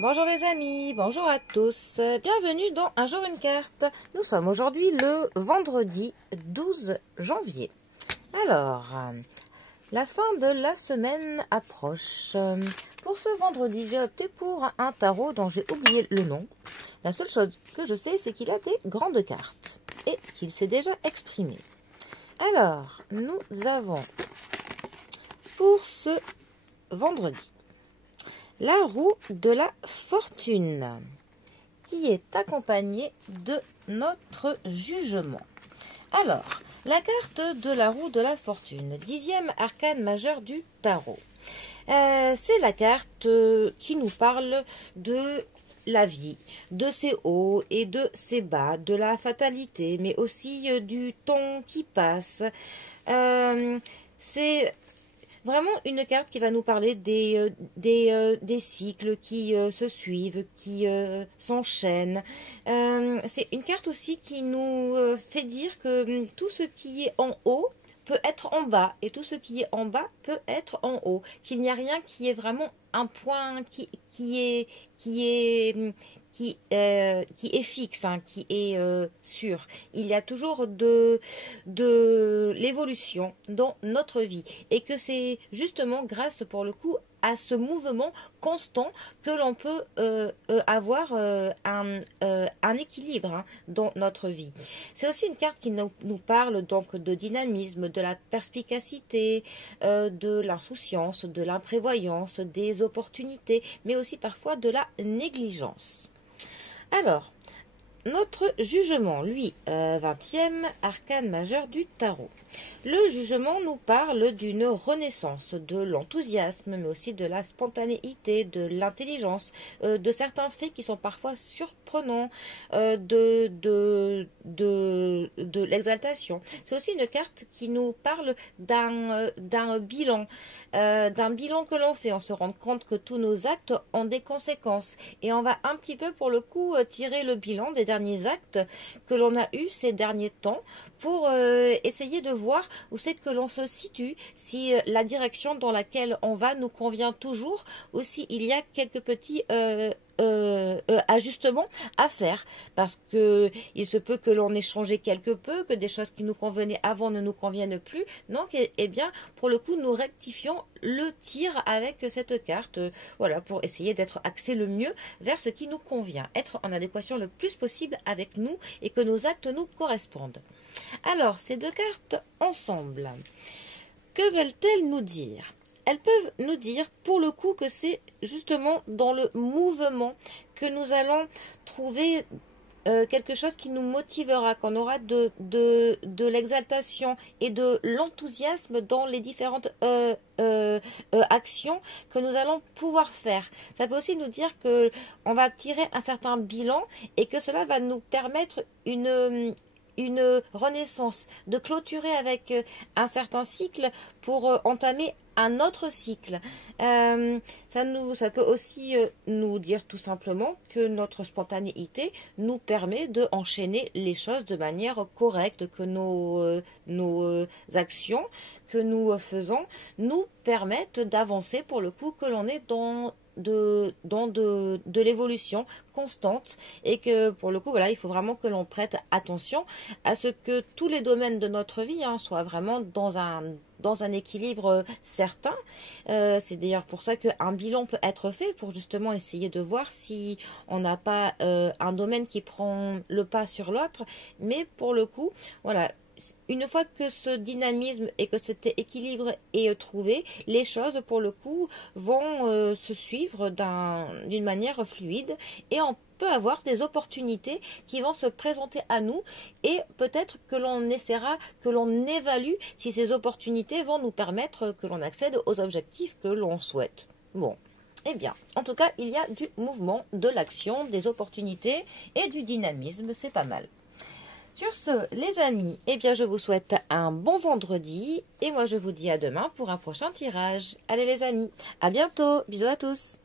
Bonjour les amis, bonjour à tous, bienvenue dans Un jour une carte. Nous sommes aujourd'hui le vendredi 12 janvier. Alors, la fin de la semaine approche. Pour ce vendredi, j'ai opté pour un tarot dont j'ai oublié le nom. La seule chose que je sais, c'est qu'il a des grandes cartes et qu'il s'est déjà exprimé. Alors, nous avons pour ce vendredi la roue de la fortune, qui est accompagnée de notre jugement. Alors, la carte de la roue de la fortune, 10e arcane majeur du tarot. C'est la carte qui nous parle de la vie, de ses hauts et de ses bas, de la fatalité, mais aussi du temps qui passe. C'est vraiment une carte qui va nous parler des cycles qui se suivent, qui s'enchaînent. C'est une carte aussi qui nous fait dire que tout ce qui est en haut peut être en bas et tout ce qui est en bas peut être en haut. Qu'il n'y a rien qui est vraiment un point qui est fixe, hein, qui est sûr. Il y a toujours de l'évolution dans notre vie et que c'est justement grâce pour le coup à ce mouvement constant que l'on peut avoir un équilibre, hein, dans notre vie. C'est aussi une carte qui nous parle donc de dynamisme, de la perspicacité, de l'insouciance, de l'imprévoyance, des opportunités, mais aussi parfois de la négligence. Alors, notre jugement, lui, 20e arcane majeur du tarot. Le jugement nous parle d'une renaissance, de l'enthousiasme, mais aussi de la spontanéité, de l'intelligence, de certains faits qui sont parfois surprenants, de l'exaltation. C'est aussi une carte qui nous parle d'un bilan que l'on fait. On se rend compte que tous nos actes ont des conséquences et on va un petit peu pour le coup tirer le bilan des derniers actes que l'on a eu ces derniers temps pour essayer de voir où c'est que l'on se situe, si la direction dans laquelle on va nous convient toujours, ou s'il y a quelques petits ajustements à faire, parce que il se peut que l'on ait changé quelque peu, que des choses qui nous convenaient avant ne nous conviennent plus. Donc, eh bien, pour le coup, nous rectifions le tir avec cette carte, voilà, pour essayer d'être axé le mieux vers ce qui nous convient, être en adéquation le plus possible avec nous et que nos actes nous correspondent. Alors, ces deux cartes ensemble, que veulent-elles nous dire ? Elles peuvent nous dire, pour le coup, que c'est justement dans le mouvement que nous allons trouver quelque chose qui nous motivera, qu'on aura de l'exaltation et de l'enthousiasme dans les différentes actions que nous allons pouvoir faire. Ça peut aussi nous dire que on va tirer un certain bilan et que cela va nous permettre une renaissance, de clôturer avec un certain cycle pour entamer un autre cycle. Ça peut aussi nous dire tout simplement que notre spontanéité nous permet de enchaîner les choses de manière correcte, que nos actions que nous faisons nous permettent d'avancer pour le coup, que l'on est dans de l'évolution constante et que pour le coup voilà, il faut vraiment que l'on prête attention à ce que tous les domaines de notre vie, hein, soient vraiment dans un équilibre certain. C'est d'ailleurs pour ça qu'un bilan peut être fait pour justement essayer de voir si on n'a pas un domaine qui prend le pas sur l'autre, mais pour le coup voilà, une fois que ce dynamisme et que cet équilibre est trouvé, les choses pour le coup vont se suivre d'une manière fluide et on peut avoir des opportunités qui vont se présenter à nous et peut-être que l'on essaiera, que l'on évalue si ces opportunités vont nous permettre que l'on accède aux objectifs que l'on souhaite. Bon. Eh bien, en tout cas, il y a du mouvement, de l'action, des opportunités et du dynamisme, c'est pas mal. Sur ce, les amis, eh bien, je vous souhaite un bon vendredi et moi, je vous dis à demain pour un prochain tirage. Allez les amis, à bientôt, bisous à tous.